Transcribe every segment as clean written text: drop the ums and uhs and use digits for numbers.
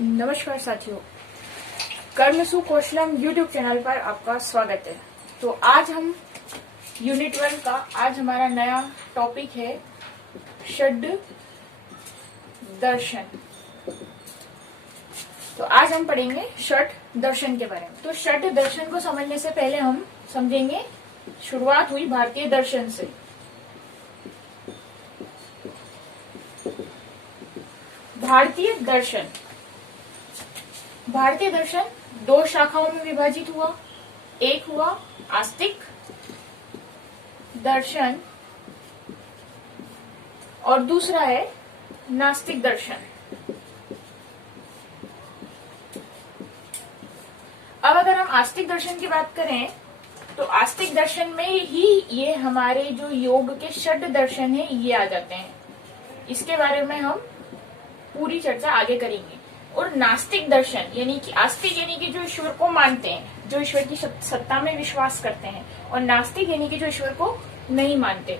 नमस्कार साथियों, कर्मसु कौशलम यूट्यूब चैनल पर आपका स्वागत है। तो आज हम यूनिट 1 का आज हमारा नया टॉपिक है षड दर्शन। तो आज हम पढ़ेंगे षड दर्शन के बारे में। तो षड दर्शन को समझने से पहले हम समझेंगे शुरुआत हुई भारतीय दर्शन से। भारतीय दर्शन दो शाखाओं में विभाजित हुआ। एक हुआ आस्तिक दर्शन और दूसरा है नास्तिक दर्शन। अब अगर हम आस्तिक दर्शन की बात करें तो आस्तिक दर्शन में ही ये हमारे जो योग के षड दर्शन है ये आ जाते हैं। इसके बारे में हम पूरी चर्चा आगे करेंगे। और नास्तिक दर्शन यानी कि आस्तिक यानी कि जो ईश्वर को मानते हैं, जो ईश्वर की सत्ता में विश्वास करते हैं, और नास्तिक यानी कि जो ईश्वर को नहीं मानते।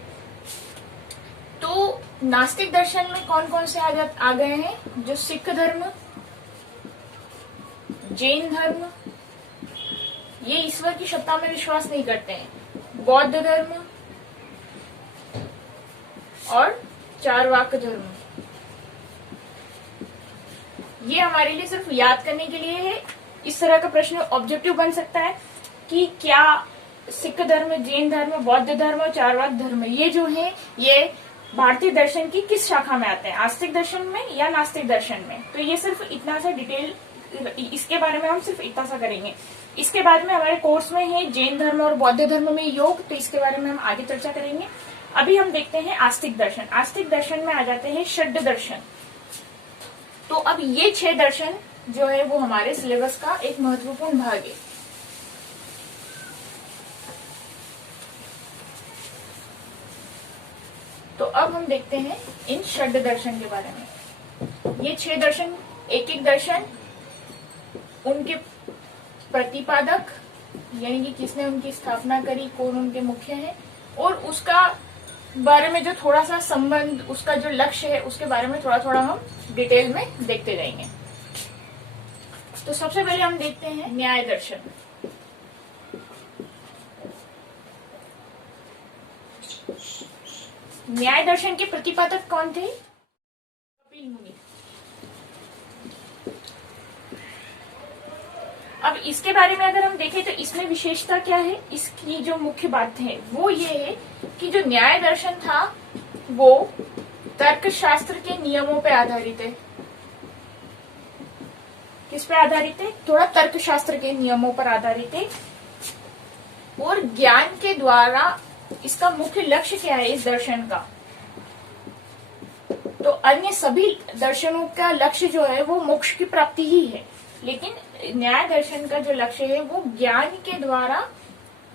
तो नास्तिक दर्शन में कौन कौन से आ गए हैं? जो सिख धर्म, जैन धर्म, ये ईश्वर की सत्ता में विश्वास नहीं करते हैं। बौद्ध धर्म और चारवाक धर्म। ये हमारे लिए सिर्फ याद करने के लिए है। इस तरह का प्रश्न ऑब्जेक्टिव बन सकता है कि क्या सिख धर्म, जैन धर्म, बौद्ध धर्म और चारवाक धर्म ये जो है ये भारतीय दर्शन की किस शाखा में आते हैं, आस्तिक दर्शन में या नास्तिक दर्शन में? तो ये सिर्फ इतना सा डिटेल, इसके बारे में हम सिर्फ इतना सा करेंगे। इसके बाद में हमारे कोर्स में है जैन धर्म और बौद्ध धर्म में योग, तो इसके बारे में हम आगे चर्चा करेंगे। अभी हम देखते हैं आस्तिक दर्शन। आस्तिक दर्शन में आ जाते हैं षड दर्शन। तो अब ये 6 दर्शन जो है वो हमारे सिलेबस का एक महत्वपूर्ण भाग है। तो अब हम देखते हैं इन षड दर्शन के बारे में। ये 6 दर्शन, एक एक दर्शन, उनके प्रतिपादक यानी कि किसने उनकी स्थापना करी, कौन उनके मुख्य है, और उसका बारे में जो थोड़ा सा संबंध, उसका जो लक्ष्य है उसके बारे में थोड़ा थोड़ा हम डिटेल में देखते जाएंगे। तो सबसे पहले हम देखते हैं न्याय दर्शन। न्याय दर्शन के प्रतिपादक कौन थे? कपिल मुनि। अब इसके बारे में अगर हम देखें तो इसमें विशेषता क्या है? इसकी जो मुख्य बात है वो ये है कि जो न्याय दर्शन था वो तर्कशास्त्र के नियमों पर आधारित है। किस पे आधारित है? थोड़ा तर्कशास्त्र के नियमों पर आधारित है। और ज्ञान के द्वारा इसका मुख्य लक्ष्य क्या है इस दर्शन का? तो अन्य सभी दर्शनों का लक्ष्य जो है वो मोक्ष की प्राप्ति ही है, लेकिन न्याय दर्शन का जो लक्ष्य है वो ज्ञान के द्वारा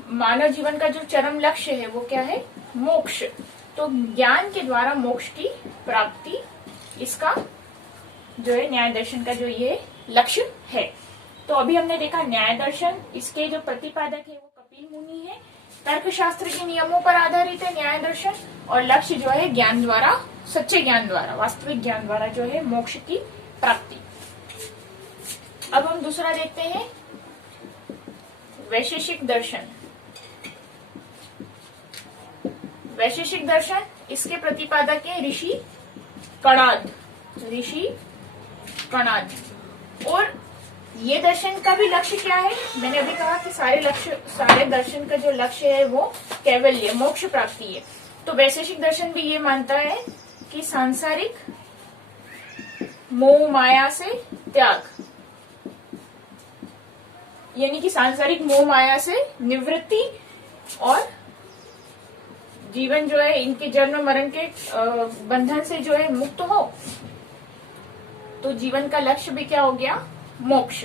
मानव जीवन का जो चरम लक्ष्य है वो क्या है? मोक्ष। तो ज्ञान के द्वारा मोक्ष की प्राप्ति इसका जो है न्याय दर्शन का जो ये लक्ष्य है। तो अभी हमने देखा न्याय दर्शन, इसके जो प्रतिपादक है वो कपिल मुनि है। तर्कशास्त्र के नियमों पर आधारित है न्याय दर्शन, और लक्ष्य जो है ज्ञान द्वारा, सच्चे ज्ञान द्वारा, वास्तविक ज्ञान द्वारा जो है मोक्ष की प्राप्ति। अब हम दूसरा देखते हैं वैशेषिक दर्शन। वैशेषिक दर्शन, इसके प्रतिपादक है ऋषि कणाद। और ये दर्शन का भी लक्ष्य क्या है? मैंने अभी कहा कि सारे दर्शन का जो लक्ष्य है वो कैवल्य, मोक्ष प्राप्ति है। तो वैशेषिक दर्शन भी ये मानता है कि सांसारिक मोह माया से त्याग, यानी कि सांसारिक मोह माया से निवृत्ति, और जीवन जो है इनके जन्म मरण के बंधन से जो है मुक्त हो। तो जीवन का लक्ष्य भी क्या हो गया? मोक्ष।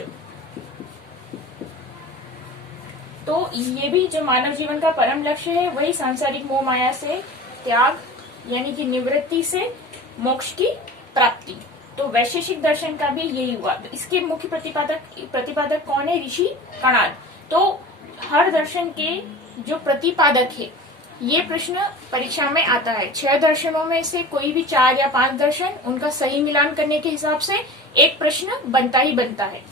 तो ये भी जो मानव जीवन का परम लक्ष्य है वही सांसारिक मोह माया से त्याग यानी कि निवृत्ति से मोक्ष की प्राप्ति। तो वैशेषिक दर्शन का भी यही हुआ। तो इसके मुख्य प्रतिपादक कौन है? ऋषि कणाद। तो हर दर्शन के जो प्रतिपादक है, ये प्रश्न परीक्षा में आता है। 6 दर्शनों में से कोई भी 4 या 5 दर्शन, उनका सही मिलान करने के हिसाब से एक प्रश्न बनता ही बनता है।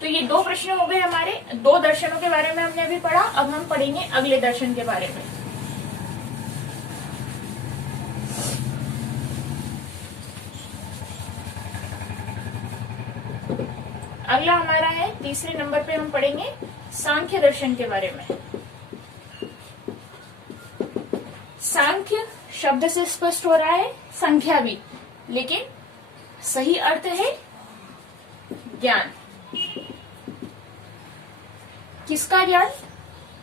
तो ये 2 प्रश्न हो गए हमारे। 2 दर्शनों के बारे में हमने अभी पढ़ा। अब हम पढ़ेंगे अगले दर्शन के बारे में। अगला हमारा है, तीसरे नंबर पे हम पढ़ेंगे सांख्य दर्शन के बारे में। सांख्य शब्द से स्पष्ट हो रहा है संख्या भी, लेकिन सही अर्थ है ज्ञान। किसका ज्ञान?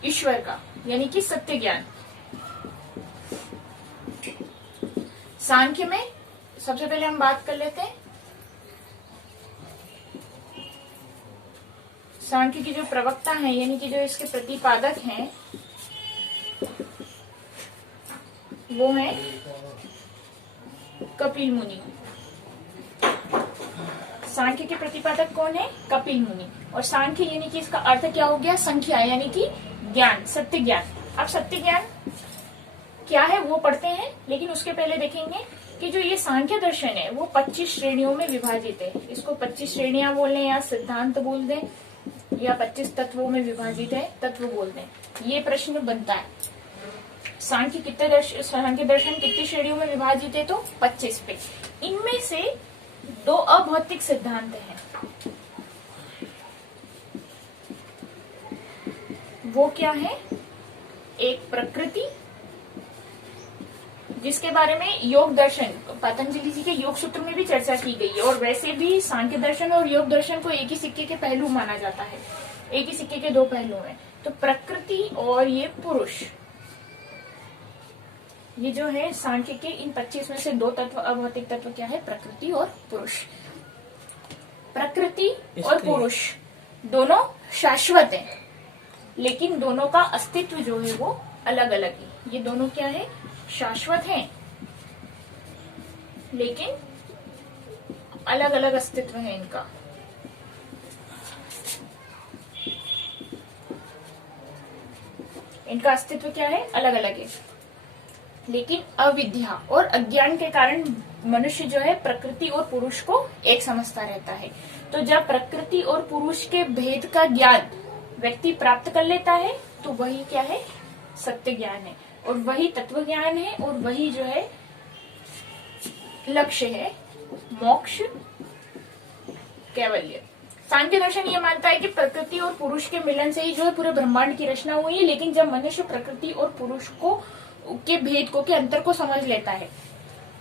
ईश्वर का, यानी कि सत्य ज्ञान। सांख्य में सबसे पहले हम बात कर लेते हैं सांख्य की जो प्रवक्ता हैं, यानी कि जो इसके प्रतिपादक हैं, वो है कपिल मुनि। सांख्य के प्रतिपादक कौन है? कपिल मुनि। और सांख्य यानी कि इसका अर्थ क्या हो गया? संख्या, यानी कि ज्ञान, सत्य ज्ञान। अब सत्य ज्ञान क्या है वो पढ़ते हैं, लेकिन उसके पहले देखेंगे कि जो ये सांख्य दर्शन है वो 25 श्रेणियों में विभाजित है। इसको 25 श्रेणियां बोल दें या सिद्धांत बोल दें, या 25 तत्वों में विभाजित है, तत्व बोल दें। ये प्रश्न बनता है। सांख्य दर्शन कितनी श्रेणियों में विभाजित है? तो 25 पे। इनमें से 2 अभौतिक सिद्धांत हैं। वो क्या है? एक प्रकृति, जिसके बारे में योग दर्शन, पतंजलि जी के योग सूत्र में भी चर्चा की गई है। और वैसे भी सांख्य दर्शन और योग दर्शन को एक ही सिक्के के पहलू माना जाता है, एक ही सिक्के के 2 पहलू हैं। तो प्रकृति और ये पुरुष, ये जो है सांख्य के इन 25 में से 2 तत्व, अभौतिक तत्व क्या है? प्रकृति और पुरुष। प्रकृति और पुरुष दोनों शाश्वत हैं, लेकिन दोनों का अस्तित्व जो है वो अलग अलग है। ये दोनों क्या है? शाश्वत हैं, लेकिन अलग अलग अस्तित्व है इनका। इनका अस्तित्व क्या है? अलग अलग है। लेकिन अविद्या और अज्ञान के कारण मनुष्य जो है प्रकृति और पुरुष को एक समझता रहता है। तो जब प्रकृति और पुरुष के भेद का ज्ञान व्यक्ति प्राप्त कर लेता है, तो वही क्या है? सत्य ज्ञान है, और वही तत्व ज्ञान है, और वही जो है लक्ष्य है, मोक्ष, कैवल्य। सांख्य दर्शन ये मानता है कि प्रकृति और पुरुष के मिलन से ही जो है पूरे ब्रह्मांड की रचना हुई है। लेकिन जब मनुष्य प्रकृति और पुरुष को के भेद को, के अंतर को समझ लेता है,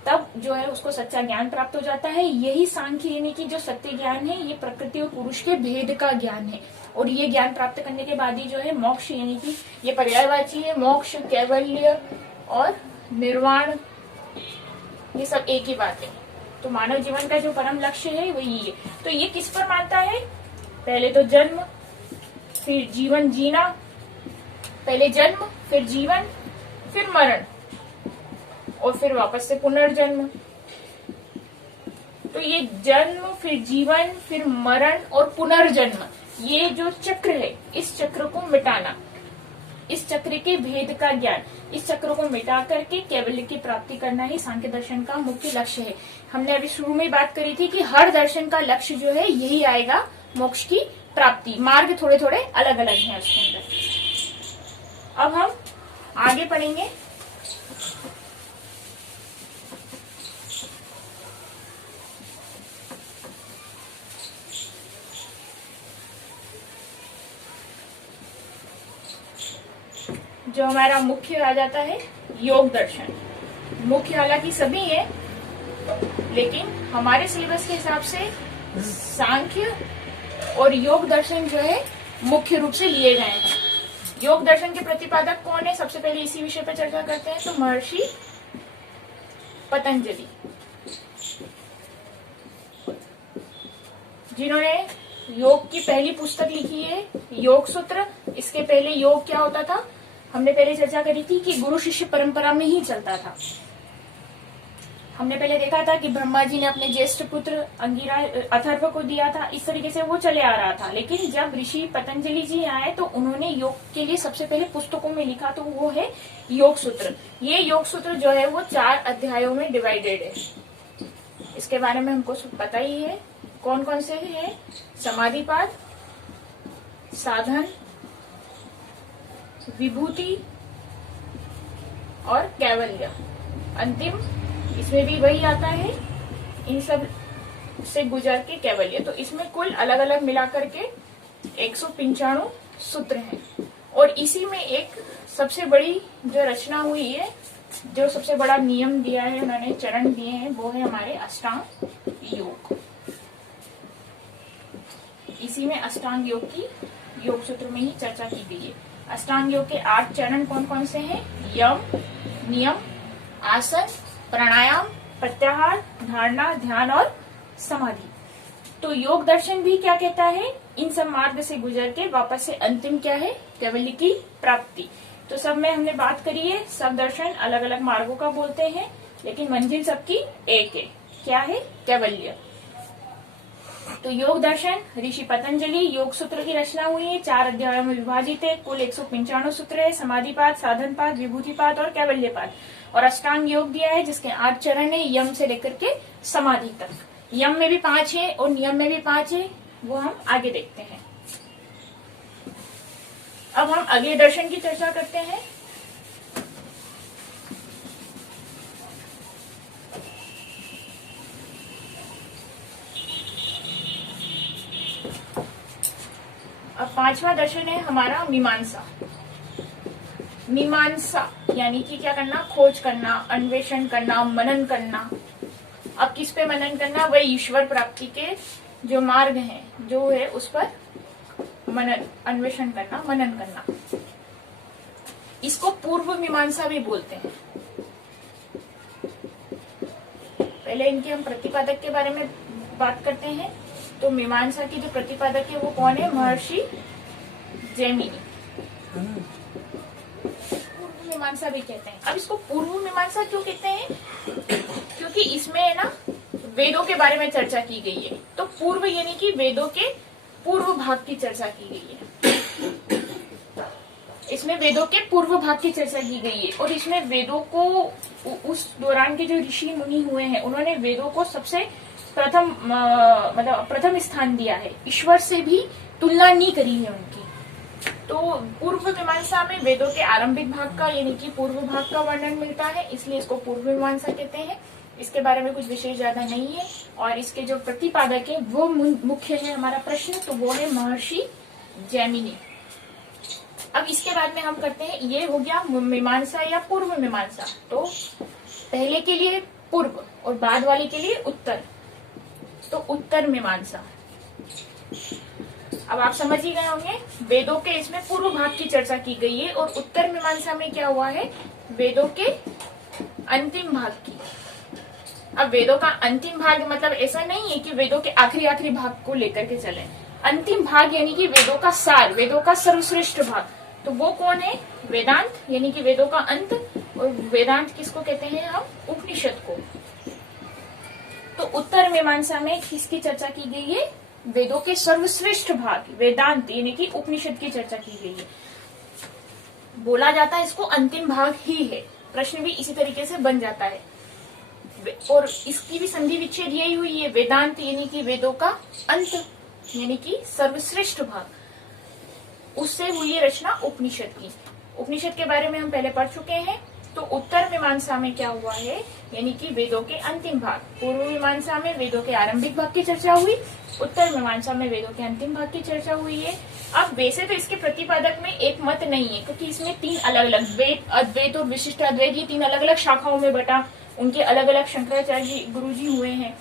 तब जो है उसको सच्चा ज्ञान प्राप्त हो जाता है। यही सांख्य यानी कि जो सत्य ज्ञान है, ये प्रकृति और पुरुष के भेद का ज्ञान है। और ये ज्ञान प्राप्त करने के बाद ही जो है मोक्ष, यानी कि ये पर्यायवाची है, मोक्ष, कैवल्य और निर्वाण, ये सब एक ही बात है। तो मानव जीवन का जो परम लक्ष्य है वही है। तो ये किस पर मानता है? पहले तो जन्म, फिर जीवन जीना, पहले जन्म, फिर जीवन, फिर मरण, और फिर वापस से पुनर्जन्म। तो ये जन्म, फिर जीवन, फिर मरण और पुनर्जन्म, ये जो चक्र है, इस चक्र को मिटाना, इस चक्र के भेद का ज्ञान, इस चक्र को मिटा करके कैवल्य की प्राप्ति करना ही सांख्य दर्शन का मुख्य लक्ष्य है। हमने अभी शुरू में बात करी थी कि हर दर्शन का लक्ष्य जो है यही आएगा, मोक्ष की प्राप्ति। मार्ग थोड़े थोड़े अलग अलग हैं उसके अंदर। अब हम आगे पढ़ेंगे जो हमारा मुख्य आ जाता है योग दर्शन। मुख्य हालांकि सभी है, लेकिन हमारे सिलेबस के हिसाब से सांख्य और योग दर्शन जो है मुख्य रूप से लिए गए हैं। योग दर्शन के प्रतिपादक कौन है? सबसे पहले इसी विषय पर चर्चा करते हैं। तो महर्षि पतंजलि, जिन्होंने योग की पहली पुस्तक लिखी है, योग सूत्र। इसके पहले योग क्या होता था हमने पहले चर्चा करी थी कि गुरु शिष्य परंपरा में ही चलता था। हमने पहले देखा था कि ब्रह्मा जी ने अपने ज्येष्ठ पुत्र अंगिरा अथर्व को दिया था, इस तरीके से वो चले आ रहा था। लेकिन जब ऋषि पतंजलि जी आए तो उन्होंने योग के लिए सबसे पहले पुस्तकों में लिखा, तो वो है योग सूत्र। ये योग सूत्र जो है वो 4 अध्यायों में डिवाइडेड है। इसके बारे में हमको सब पता ही है। कौन कौन से है? समाधिपाद, साधन, विभूति और कैवल्य। अंतिम इसमें भी वही आता है, इन सब से गुजर के कैवल्य। तो इसमें कुल अलग अलग मिलाकर के 195 सूत्र हैं। और इसी में एक सबसे बड़ी जो रचना हुई है, जो सबसे बड़ा नियम दिया है उन्होंने, चरण दिए हैं, वो है हमारे अष्टांग योग। इसी में अष्टांग योग की योग सूत्र में ही चर्चा की गई है। अष्टांग योग के 8 चरण कौन कौन से हैं? यम, नियम, आसन, प्राणायाम, प्रत्याहार, धारणा, ध्यान और समाधि। तो योग दर्शन भी क्या कहता है? इन सब मार्ग से गुजर के वापस से अंतिम क्या है? कैवल्य की प्राप्ति। तो सब में हमने बात करी है, सब दर्शन अलग अलग मार्गों का बोलते हैं, लेकिन मंजिल सबकी एक है। क्या है? कैवल्य। तो योग दर्शन ऋषि पतंजलि योग सूत्र की रचना हुई है, 4 अध्यायों में विभाजित है। कुल 195 सूत्र है। समाधिपाद, साधनपाद, विभूतिपाद और कैवल्यपाद। और अष्टांग योग दिया है जिसके 8 चरण है, यम से लेकर के समाधि तक। यम में भी 5 है और नियम में भी 5 है, वो हम आगे देखते हैं। अब हम अगले दर्शन की चर्चा करते हैं। अब 5वां दर्शन है हमारा मीमांसा। मीमांसा यानी कि क्या करना? खोज करना, अन्वेषण करना, मनन करना। अब किस पे मनन करना? वही ईश्वर प्राप्ति के जो मार्ग हैं, जो है उस पर मनन, अन्वेषण करना, मनन करना। इसको पूर्व मीमांसा भी बोलते हैं। पहले इनके हम प्रतिपादक के बारे में बात करते हैं। तो मीमांसा की जो प्रतिपादक है वो कौन है? महर्षि जैमिनी। पूर्व मीमांसा भी कहते हैं। अब इसको पूर्व मीमांसा क्यों कहते हैं? क्योंकि इसमें है ना वेदों के बारे में चर्चा की गई है। तो पूर्व यानी कि वेदों के पूर्व भाग की चर्चा की गई है। इसमें वेदों के पूर्व भाग की चर्चा की गई है। और इसमें वेदों को उस दौरान के जो ऋषि मुनि हुए हैं उन्होंने वेदों को सबसे प्रथम स्थान दिया है। ईश्वर से भी तुलना नहीं करी है उनकी। तो पूर्व मीमांसा में वेदों के आरंभिक भाग का यानी कि पूर्व भाग का वर्णन मिलता है, इसलिए इसको पूर्व मीमांसा कहते हैं। इसके बारे में कुछ विशेष ज्यादा नहीं है। और इसके जो प्रतिपादक है वो मुख्य है हमारा प्रश्न, तो वो है महर्षि जैमिनी। अब इसके बाद में हम करते हैं, ये हो गया मीमांसा या पूर्व मीमांसा। तो पहले के लिए पूर्व और बाद वाले के लिए उत्तर, तो उत्तर मीमांसा। अब आप समझ ही गए होंगे, वेदों के इसमें पूर्व भाग की चर्चा की गई है और उत्तर मीमांसा में क्या हुआ है? वेदों के अंतिम भाग की। अब वेदों का अंतिम भाग मतलब ऐसा नहीं है कि वेदों के आखिरी भाग को लेकर के चले। अंतिम भाग यानी कि वेदों का सार, वेदों का सर्वश्रेष्ठ भाग। तो वो कौन है? वेदांत यानी कि वेदों का अंत। और वेदांत किसको कहते हैं हम? उपनिषद को। तो उत्तर मीमांसा में किसकी चर्चा की गई है? वेदों के सर्वश्रेष्ठ भाग वेदांत यानी कि उपनिषद की चर्चा की गई है। बोला जाता है इसको अंतिम भाग ही है। प्रश्न भी इसी तरीके से बन जाता है। और इसकी भी संधि विच्छेद यही हुई है, वेदांत यानी कि वेदों का अंत यानी कि सर्वश्रेष्ठ भाग, उससे हुई रचना उपनिषद की। उपनिषद के बारे में हम पहले पढ़ चुके हैं। तो उत्तर मीमांसा में क्या हुआ है? यानी कि वेदों के अंतिम भाग। पूर्व मीमांसा में वेदों के आरंभिक भाग की चर्चा हुई, उत्तर मीमांसा में वेदों के अंतिम भाग की चर्चा हुई है। अब वैसे तो इसके प्रतिपादक में एक मत नहीं है, क्योंकि इसमें 3 अलग अलग वेद, अद्वैत और विशिष्ट अद्वैत, ये 3 अलग अलग शाखाओं में बटा। उनके अलग अलग शंकराचार्य जी गुरु जी हुए हैं।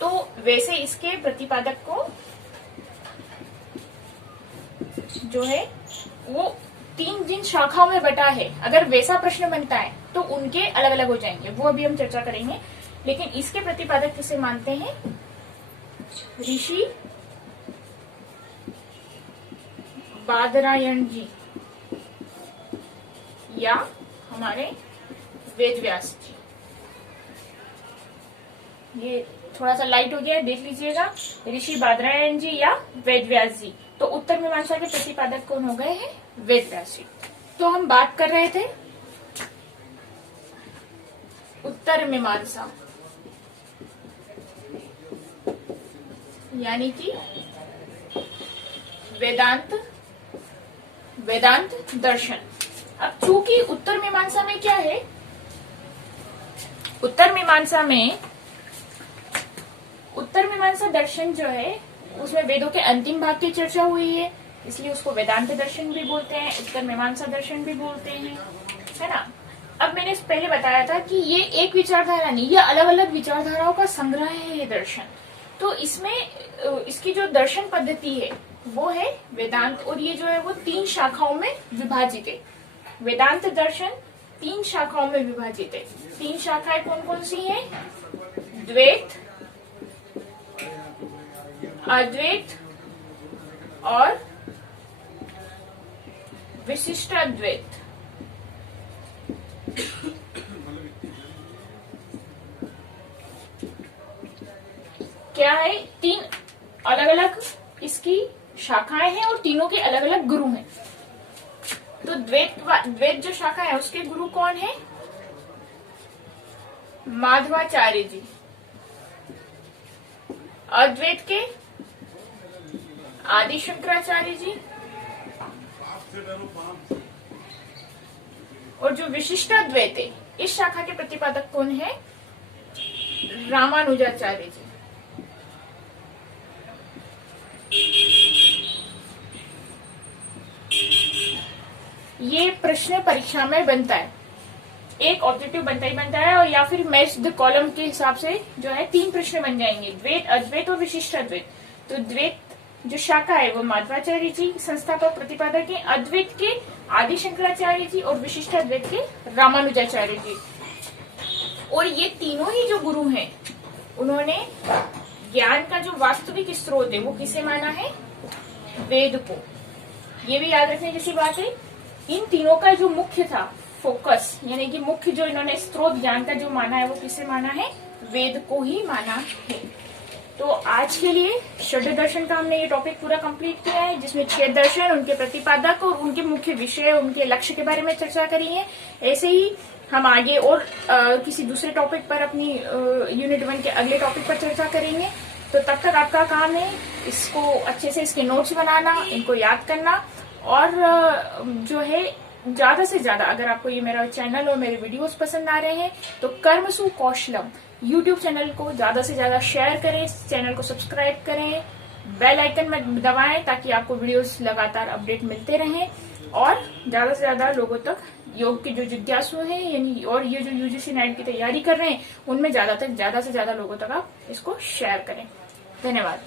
तो वैसे इसके प्रतिपादक को जो है वो 3 जिन शाखाओं में बटा है, अगर वैसा प्रश्न बनता है तो उनके अलग अलग हो जाएंगे, वो अभी हम चर्चा करेंगे। लेकिन इसके प्रतिपादक किसे मानते हैं? ऋषि बादरायण जी या हमारे वेद व्यास जी। ये थोड़ा सा लाइट हो गया है, देख लीजिएगा। ऋषि बादरायण जी या वेद व्यास जी। तो उत्तर मीमांसा के प्रतिपादक कौन हो गए हैं? वेद व्यास जी। तो हम बात कर रहे थे उत्तर मीमांसा, यानी कि वेदांत दर्शन। अब चूंकि उत्तर मीमांसा में क्या है, उत्तर मीमांसा दर्शन जो है उसमें वेदों के अंतिम भाग की चर्चा हुई है, इसलिए उसको वेदांत दर्शन भी बोलते हैं, उत्तर मीमांसा दर्शन भी बोलते हैं, है ना। अब मैंने पहले बताया था कि ये एक विचारधारा नहीं, ये अलग अलग विचारधाराओं का संग्रह है ये दर्शन। तो इसमें इसकी जो दर्शन पद्धति है वो है वेदांत, और ये जो है वो 3 शाखाओं में विभाजित है। वेदांत दर्शन 3 शाखाओं में विभाजित है। 3 शाखाएं कौन कौन सी हैं? द्वैत, अद्वैत और विशिष्टाद्वैत। क्या है? 3 अलग अलग इसकी शाखाएं हैं और तीनों के अलग अलग गुरु हैं। तो द्वैत जो शाखा है उसके गुरु कौन है? माधवाचार्य जी। अद्वैत के आदि शंकराचार्य जी, और जो विशिष्टाद्वैत है इस शाखा के प्रतिपादक कौन है? रामानुजाचार्य जी। ये प्रश्न परीक्षा में बनता है, एक ऑब्जेक्टिव बनता ही बनता है, और या फिर मैच द कॉलम के हिसाब से जो है 3 प्रश्न बन जाएंगे, द्वैत, अद्वैत और विशिष्टाद्वैत। तो द्वैत जो शाखा है वो माधवाचार्य जी संस्थापक प्रतिपादक है, अद्वैत के आदि शंकराचार्य जी और विशिष्टाद्वैत के रामानुजाचार्य जी। और ये तीनों ही जो गुरु हैं उन्होंने ज्ञान का जो वास्तविक स्रोत है वो किसे माना है? वेद को। ये भी याद रखने जैसी बात है, इन तीनों का जो मुख्य था फोकस, यानी कि मुख्य जो इन्होंने स्रोत ज्ञान का जो माना है वो किसे माना है? वेद को ही माना है। तो आज के लिए षड दर्शन का हमने ये टॉपिक पूरा कंप्लीट किया है, जिसमें 6 दर्शन, उनके प्रतिपादक और उनके मुख्य विषय, उनके लक्ष्य के बारे में चर्चा करी है। ऐसे ही हम आगे और किसी दूसरे टॉपिक पर अपनी यूनिट 1 के अगले टॉपिक पर चर्चा करेंगे। तो तब तक आपका काम है इसको अच्छे से इसके नोट्स बनाना, इनको याद करना, और जो है ज्यादा से ज्यादा अगर आपको ये मेरा चैनल और मेरे वीडियोस पसंद आ रहे हैं तो कर्मसु कौशलम यूट्यूब चैनल को ज्यादा से ज्यादा शेयर करें, चैनल को सब्सक्राइब करें, बेल आइकन में दबाएं ताकि आपको वीडियोस लगातार अपडेट मिलते रहें, और ज्यादा से ज्यादा लोगों तक योग के जो जिज्ञासु हैं यानी और ये जो यूजीसी नेट की तैयारी कर रहे हैं उनमें ज्यादा से ज्यादा लोगों तक आप इसको शेयर करें। धन्यवाद।